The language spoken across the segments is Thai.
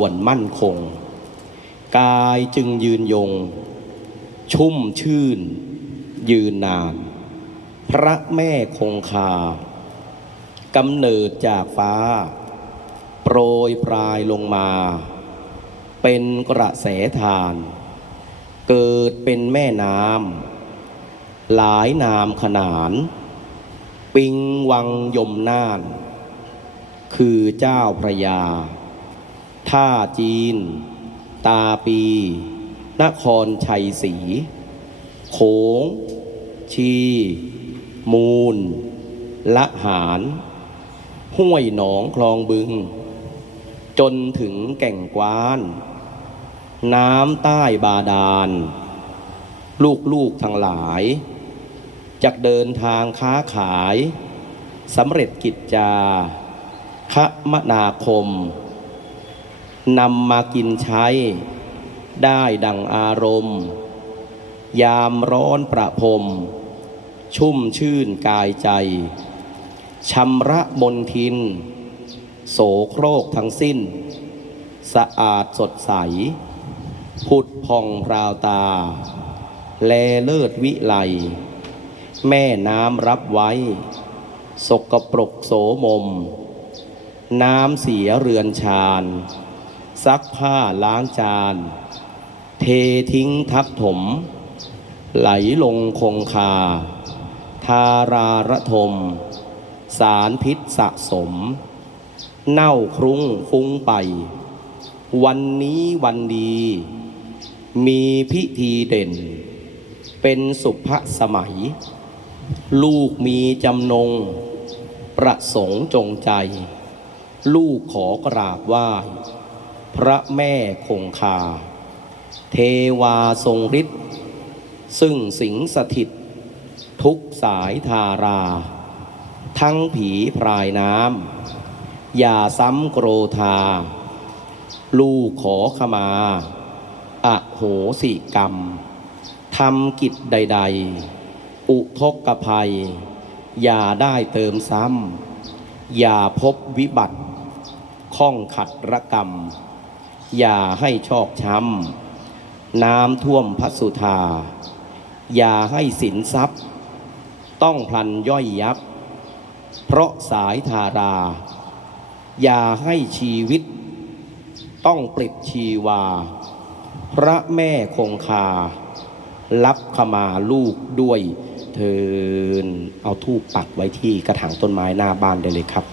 ส่วนมั่นคง กายจึงยืนยง ชุ่มชื่น ยืนนาน พระแม่คงคากำเนิดจากฟ้า โปรยปลายลงมา เป็นกระแสทาน เกิดเป็นแม่น้ำหลายนามขนาน ปิงวังยมน่าน คือเจ้าพระยา ท่าจีน ตาปี นครชัยศรีโขง ชี มูล ละหารห้วยหนองคลองบึง จนถึงแก่งกวาน น้ำใต้บาดาล ลูกๆทั้งหลายจากเดินทางค้าขายสำเร็จกิจจาคมนาคม นำมากินใช้ ได้ดังอารมณ์ ยามร้อนประพรม ชุ่มชื่นกายใจชำระบนทิน โสโครกทั้งสิ้น สะอาดสดใส ผุดพองพราวตา แลเลิศวิไล แม่น้ำรับไว้ สกปรกโสมม น้ำเสียเรือนชาน ซักผ้าล้างจาน เททิ้งทับถม ไหลลงคงคา ทาราระทม สารพิษสะสม เน่าครุ้งฟุ้งไป วันนี้วันดี มีพิธีเด่น เป็นสุภสมัย ลูกมีจำนง ประสงค์จงใจ ลูกขอกราบไหว้ พระแม่คงคา เทวาทรงฤทธิ์ซึ่งสิงสถิต ทุกสายทารา ทั้งผีพรายน้ำอย่าซ้ำโกรธา ลูกขอขมา อโหสิกรรมทำกิจใด ๆ อุทกภัย อย่าได้เติมซ้ำ อย่าพบวิบัติ ข้องขัดระกรรม อย่าให้ชอกช้ำน้ำท่วมพัสุธา อย่าให้สินทรัพย์ ต้องพลันย่อยยับ เพราะสายทารา อย่าให้ชีวิต ต้องปลิดชีวา พระแม่คงคา รับขมาลูกด้วยเทินเอาทูปปักไว้ที่กระถางต้นไม้หน้าบ้านได้เลยครับ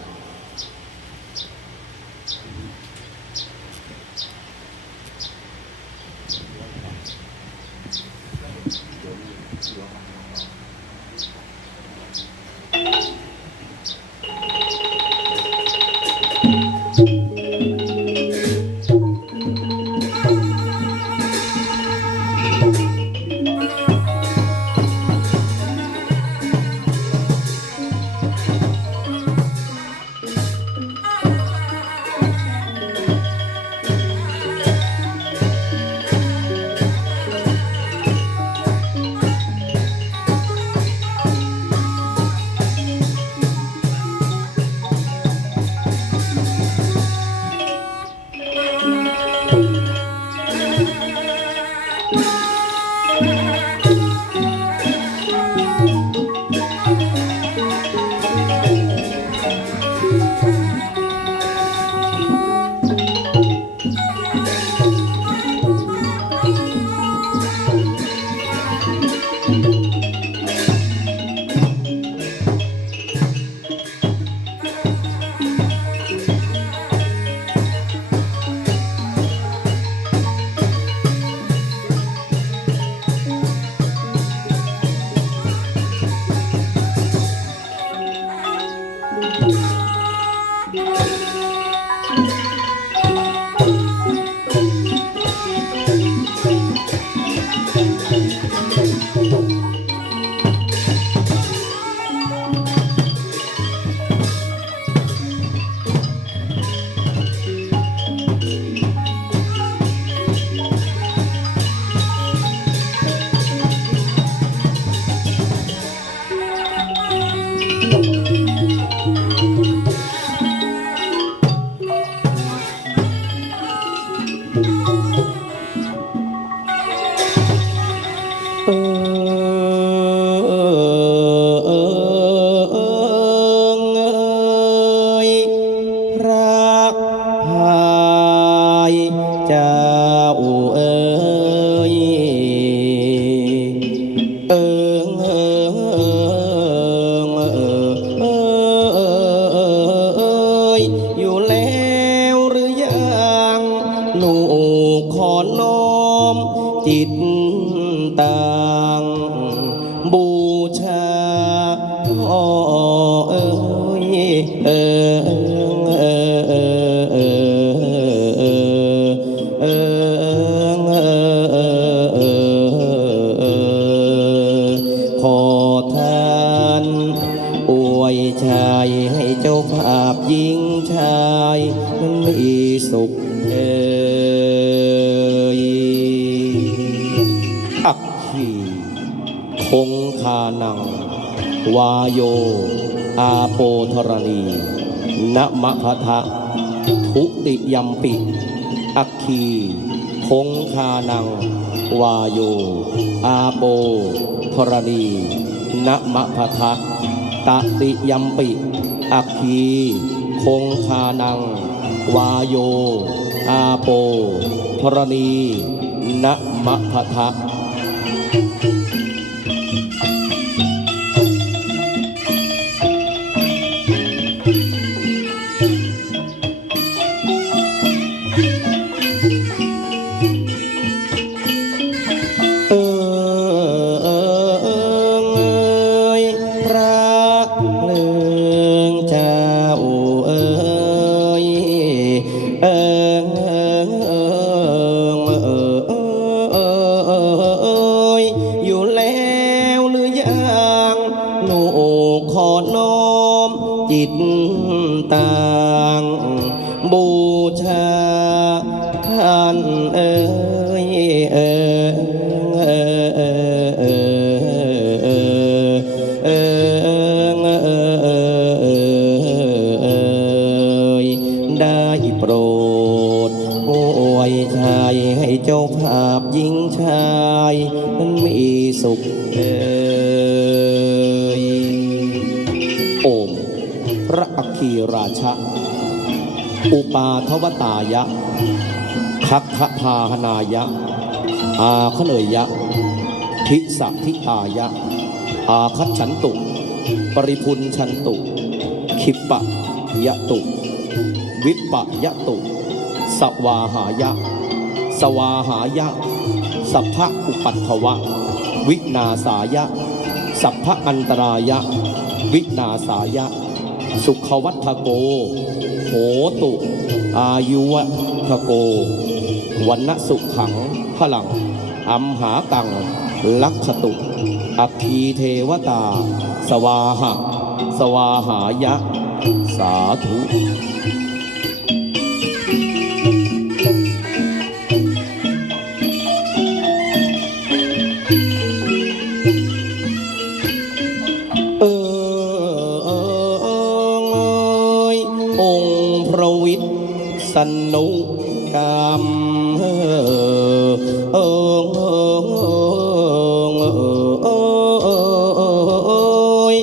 Oh. ชัยให้เจ้าภาพยิงชายนั้นมีสุขเอ่ยอักขีคงคานัง วาโย อาโปธรณีนะมะพะทะทุติยัมปิ อัคคีคงคานัง วาโย อาโปธรณีนะมะพะทะ ตติยัมปิอัคคีคงคานัง วาโย อาโปธรณีนะมะพะทะานเอ่ยเอ่ยเอ่ยเอ่ยเอ่ยเอ่ยได้โปรดโอ้ยชายให้เจ้าภาพหญิงชายมันมีสุขเอ่ยโอมพระอคีราชะอุปาทวตายะ คัคพาหนายะ อาคเนยยะ ทิสะทิตายะ อาคัตฉันตุ ปริพุนชันตุ ขิปะยะตุ วิปะยะตุ สวาหายะ สวาหายะ สัพพะอุปัตถวะ วินาสายะ สัพพะอันตรายะ วินาสายะ สุขวัตโก โหตุ อายุวัตโก วันณสุขังพลังอัมหากัง ลักขตุอัคคีเทวตา สวาหะ สวาหายะ สาธุเออองพระวิทย์สนุ กรรมอโอ้ย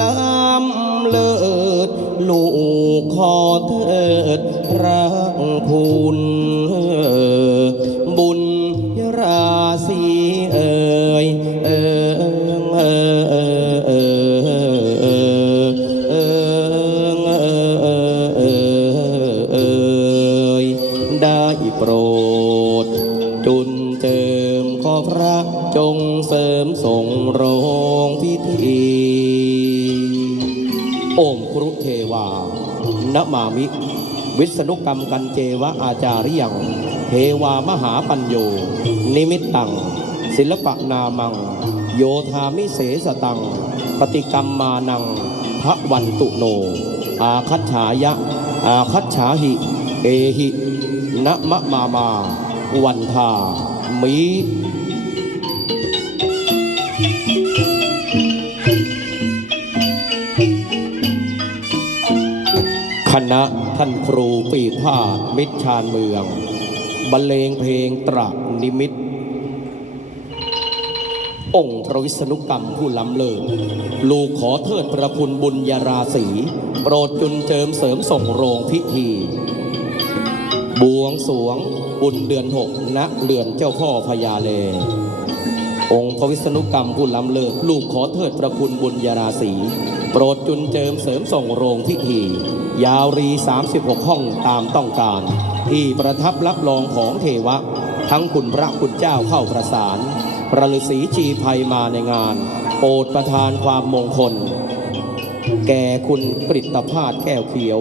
ล้ำเลิศลูกขอเถิดรักผู้ วานมามิ วิษณุกรรมกันเจวะอาจาริยังเทวามหาปัญโย นิมิตตัง ศิลปะนามัง โยธามิเสสตัง ปฏิกรรมมานังพระวันตุโน อาคัจฉายะ อาคัจฉาหิ เอหินะมะมามา วันทามี คณะท่านครูปีพาดมิตรชาญเมือง บรรเลงเพลงตรักนิมิต องค์พระวิษณุกรรมผู้ล้ำเลิศลูกขอเทิดประคุณบุญญาราศีโปรดจุนเจิมเสริมส่งโรงพิธี บวงสรวงบุญเดือนหกณเรือนเจ้าพ่อพญาเล องค์พระวิษณุกรรมผู้ล้ำเลิศลูกขอเทิดประคุณบุญญาราศี โปรดจุนเจิมเสริมส่งโรงพิธี ยาวรี 36 ห้องตามต้องการ ที่ประทับรับรองของเทวะ ทั้งคุณพระคุณเจ้าเข้าประสานพระฤษีชีภัยมาในงาน โปรดประทานความมงคล แก่คุณกริตภาสแก้วเขียว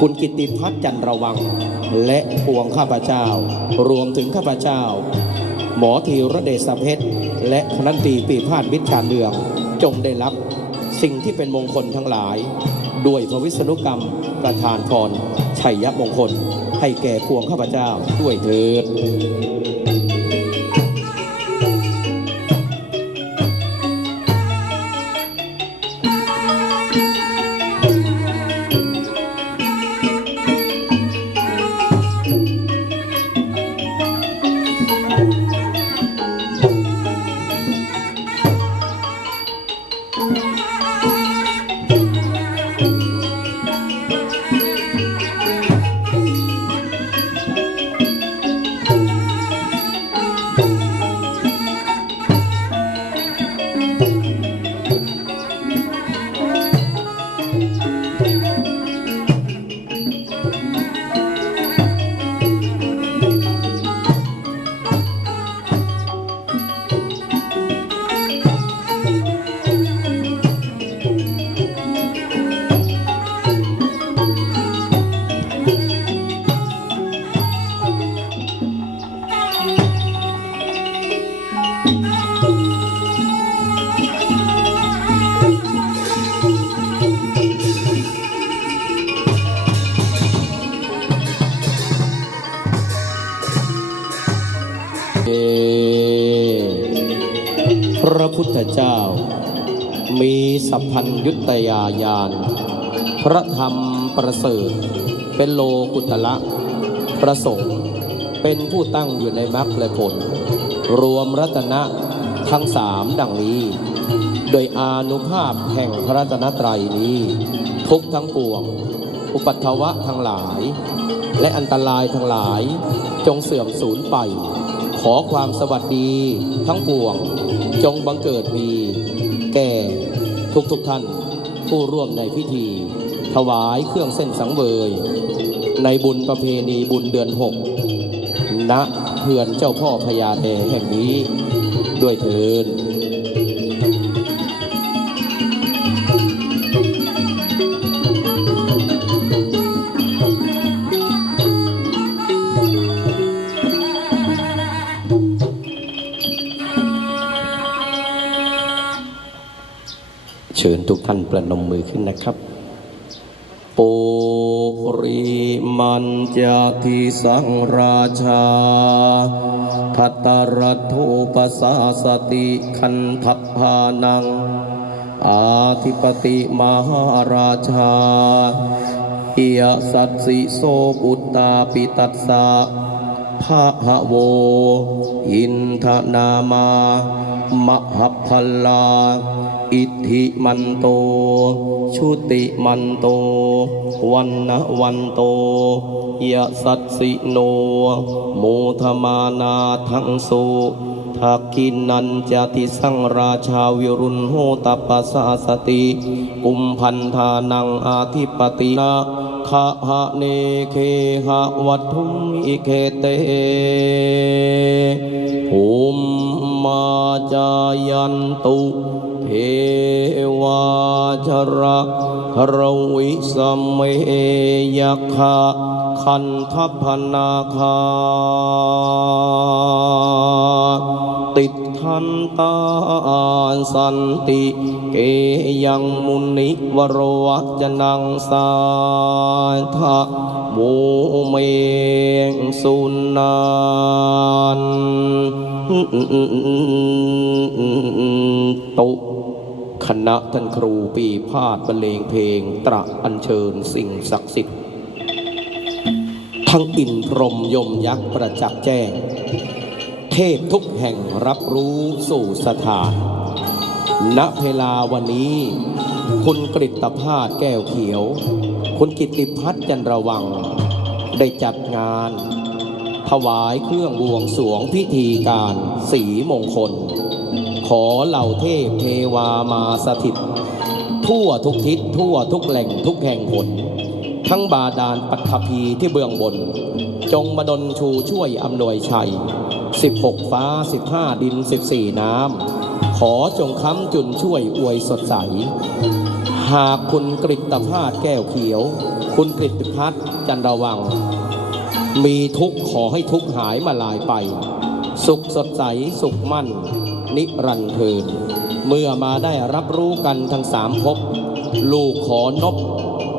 คุณกิติพัฒน์จันระวัง และปวงข้าพเจ้า รวมถึงข้าพเจ้า หมอธีรเดชสเพชรและคณะตีปีพาดวิชาเดืองจงได้รับ สิ่งที่เป็นมงคลทั้งหลาย ด้วยพระวิษณุกรรมประทานพรชัยยมงคล ให้แก่พวงข้าพเจ้าด้วยเถิด พระพุทธเจ้า มีสัพพัญยุตยาญาณ พระธรรมประเสริฐ เป็นโลกุตละ ประสงค์ เป็นผู้ตั้งอยู่ในมรรคและผล รวมรัตนะทั้งสามดังนี้ โดยอานุภาพแห่งพระรัตนตรัยนี้ ทุกทั้งปวง อุปัตถวะทั้งหลาย และอันตรายทั้งหลายจงเสื่อมสูญไป ขอความสวัสดีทั้งปวง จงบังเกิดมี แก่ทุกทุกท่าน ผู้ร่วมในพิธี ถวายเครื่องเส้นสังเวย ในบุญประเพณีบุญเดือนหกณเพื่อนเจ้าพ่อพญาแทแห่งนี้ด้วยเถิน ชิญทุกท่านประนมมือขึ้นนะครับปุริมันจะทิสังราชา ทัตตรัตโทปสาสติคันทัพพานัง อาธิปติมหาราชาอิยสัตสิโสปุตตาปิตัสสะ พะหะโว อินทนามามหัพพลา อิทธิมันโต ชุติมันโต วันนะวันโตยะสัตสิโนโมทมานาทังสุทักกินันจติสังราชาวิรุณโหตปัสสาสติ กุมพันธานังอาทิปตินา คาหะเนเคหะวัตถุมิเคเตภูมมาจายันตุเทวาชระรวิสัมเมยคาคันทัพนาคา ขันตาสันติเกยังมุนิวรวัจนังสาทะโมเมงสุนานตุคณะท่านครูปีพาดบรรเลงเพลง ตระอัญเชิญสิ่งศักดิ์สิทธิ์ ทั้งอินพรมยมยักษ์ประจักษ์แจ้ง เทพทุกแห่งรับรู้สู่สถานณเวลาวันนี้ คุณกริตภาสแก้วเขียว คุณกิติพัฒน์จันระวัง ได้จัดงาน ถวายเครื่องบวงสรวงพิธีการสีมงคล ขอเหล่าเทพเทวามาสถิต ทั่วทุกทิศทั่วทุกแหล่งทุกแห่งหนทั้งบาดาลปัทภีที่เบื้องบน จงมาดลชูช่วยอำนวยชัย 16 ฟ้า 15 ดิน 14 น้ำ ขอจงค้ำจุนช่วยอวยสดใส หากคุณกริตภาสแก้วเขียว คุณกริตพัฒจันระวัง มีทุกข์ขอให้ทุกข์หายมาลายไป สุขสดใสสุขมั่น นิรันดร์เทิน เมื่อมาได้รับรู้กันทั้งสามภพลูกขอนบ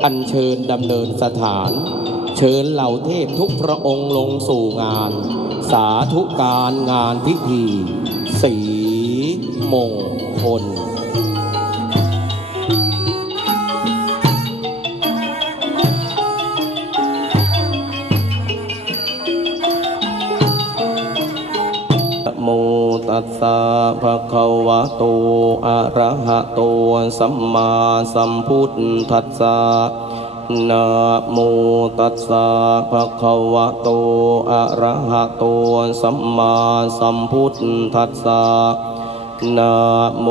อัญเชิญดำเนินสถาน เชิญเหล่าเทพทุกพระองค์ลงสู่งาน สาธุการงานพิธี สีมงคลโมตตัสสะภะคะวะโต อะระหะโต สัมมาสัมพุทธัสสะ นะโมตัสสะภะคะวะโต อะระหะโต สัมมาสัมพุทธัสสะนะโม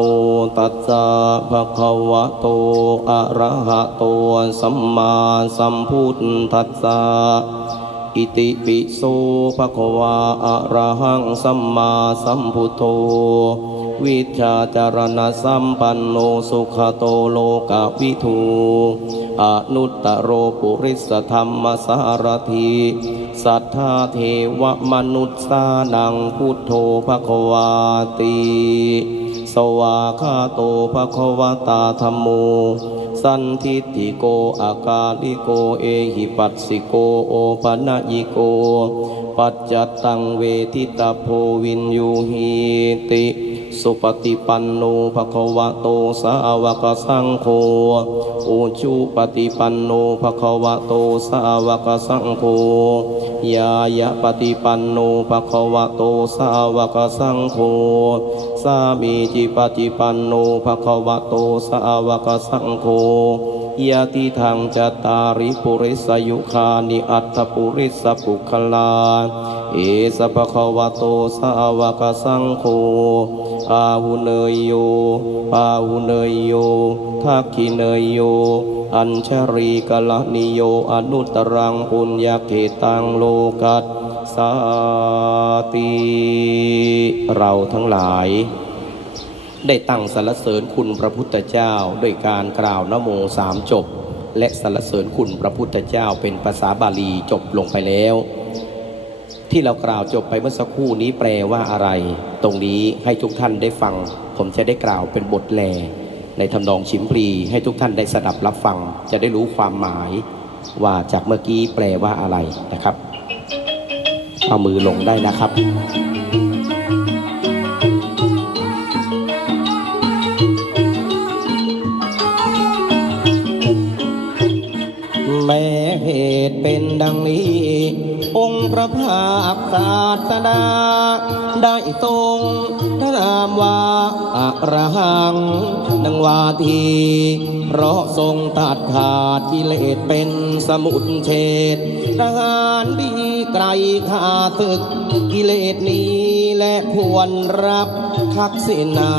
ตัสสะภะคะวะโต อะระหะโต สัมมาสัมพุทธัสสะอิติปิโสภะคะวาอะระหังสัมมาสัมพุทโธ วิชาจารณสัมปันโนสุขโตโลกวิทู อนุตตโรปุริสธรรมสารถีสัทธาเทวมนุษย์สานังพุทโธภควาติสวาคาโตภควตาธรรมโม สันทิฏฐิโกอากาลิโกเอหิปัสสิโกโอปัญญิโก ปัจจตังเวทิตาโพวินยูหีติ สุปฏิปันโนภะคะวะโตสาวกสังโฆอุชุปฏิปันโนภะคะวะโตสาวกสังโฆยายะปฏิปันโนภะคะวะโตสาวกสังโฆสามีจิปฏิปันโนภะคะวะโตสาวกสังโฆยะติทางจตาริปุริสยุคานิอัตถปุริสปุคลา เอสภะคะวะโตสาวกสังโฆ อาหุเนยโยอาหุเนยโยทักขิเนยโย อัญชรีกลนิโย อนุตตรังปุญญาเกตังโลกัสสาติเราทั้งหลาย ได้ตั้งสรรเสริญคุณพระพุทธเจ้าด้วยการกล่าวนโมสามจบ และสรรเสริญคุณพระพุทธเจ้าเป็นภาษาบาลีจบลงไปแล้ว ที่เรากล่าวจบไปเมื่อสักครู่นี้แปลว่าอะไร ตรงนี้ให้ทุกท่านได้ฟัง ผมจะได้กล่าวเป็นบทแล ในทำนองชิมพลีให้ทุกท่านได้สดับรับฟัง จะได้รู้ความหมาย ว่าจากเมื่อกี้แปลว่าอะไรนะครับ เอามือลงได้นะครับแม้เหตุเป็นดังนี้ พระภาคศาสดาได้ทรงพระนามว่าอะระหังดังวาทีเพราะทรงตัดขาดกิเลสเป็นสมุทเฉดทหารดีไกลขาศึกกิเลสนี้และควรรับทักษิณา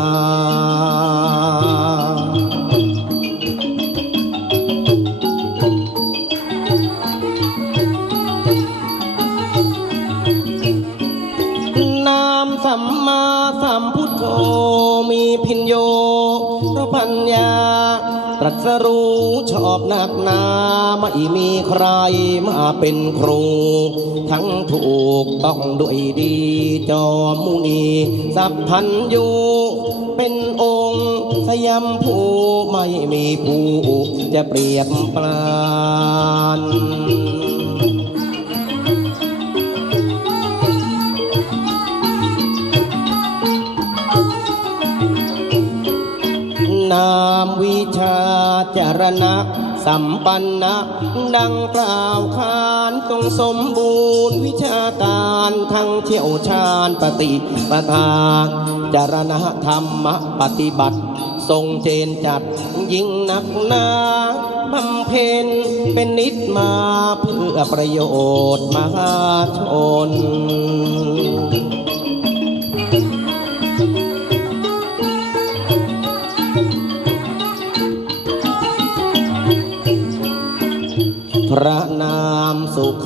สรู้ชอบหนักหนาไม่มีใครมาเป็นครู ทั้งถูกต้องด้วยดีจอมุนีสัพพันยูเป็นองค์สยามผู้ไม่มีผู้จะเปรียบปรานารณะ สัมปันนะ ดังกล่าวขานตรงสมบูรณ์วิชาการทั้งเชี่ยวชาญปฏิปทาจารณะธรรมปฏิบัติ ทรงเจนจัดยิ่งนักหนาบำเพ็ญเป็นนิดมาเพื่อประโยชน์มหาชน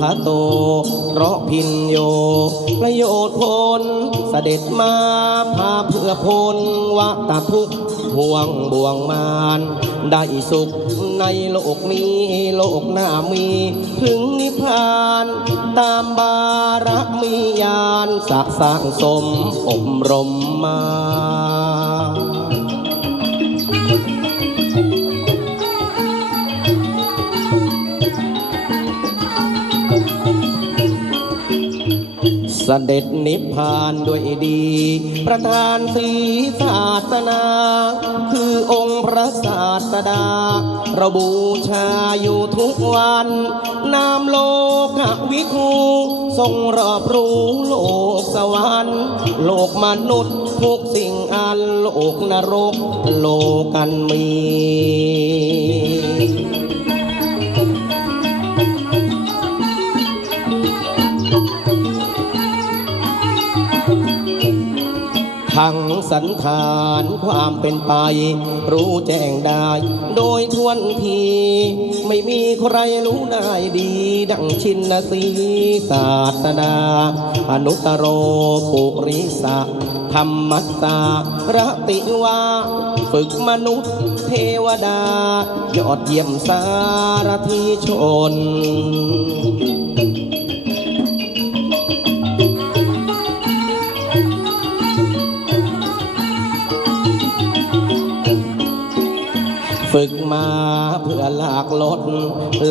ทโต เพราะพินโย ประโยชน์ผลเสด็จมาพาเพื่อพ้นวัตทุกห่วงบ่วงมานได้สุขในโลกนี้โลกหน้ามี ถึงนิพพาน ตามบารมีญาณสะสร้างสมอบรมมา เสด็จนิพพานด้วยดี ประธานสีศาสนา คือองค์พระศาสดาเราบูชาอยู่ทุกวัน นามโลกวิคูทรงรอบรู้โลกสวรรค์ โลกมนุษย์ทุกสิ่งอันโลกนรก โลกันมี ทั้งสันฐานความเป็นไป รู้แจ้งได้ โดยทวนที ไม่มีใครรู้ได้ดี ดังชินสีศาสดา อนุตโรปุริสะธรรมัสสาระติวา ฝึกมนุษย์เทวดา ยอดเยี่ยมสารทีชน มาเพื่อลากลด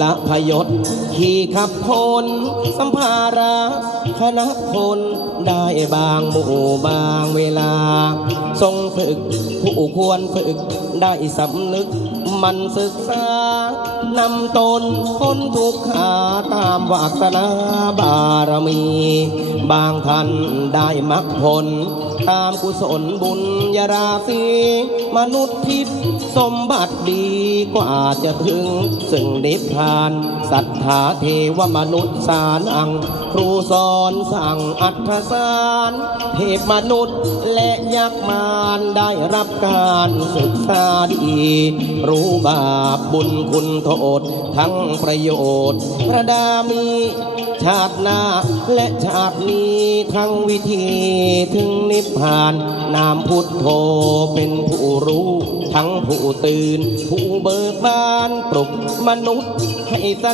ละพยศขี่ขับพลสัมภาระคณะคนได้บางหมู่บางเวลา ทรงฝึกผู้ควรฝึกได้สำนึกมันศึกษานำตนพ้นทุกขาตามวาสนาบารมี บางท่านได้มักผล ตามกุศลบุญญาราศีมนุษย์ทิพย์สมบัติดีกว่าจะถึง ซึ่งนิพพานศรัทธาเทวมนุษย์สารัง ครูสอนสั่งอัธสารเทพมนุษย์และยักษ์มารได้รับการศึกษาดี รู้บาปบุญคุณโทษ ทั้งประโยชน์ พระดามีชาติหน้าและชาตินี้ทั้งวิธีถึงนิพพานนามพุทโธเป็นผู้รู้ ทั้งผู้ตื่น ผู้เบิกบานปลุกมนุษย์ให้ส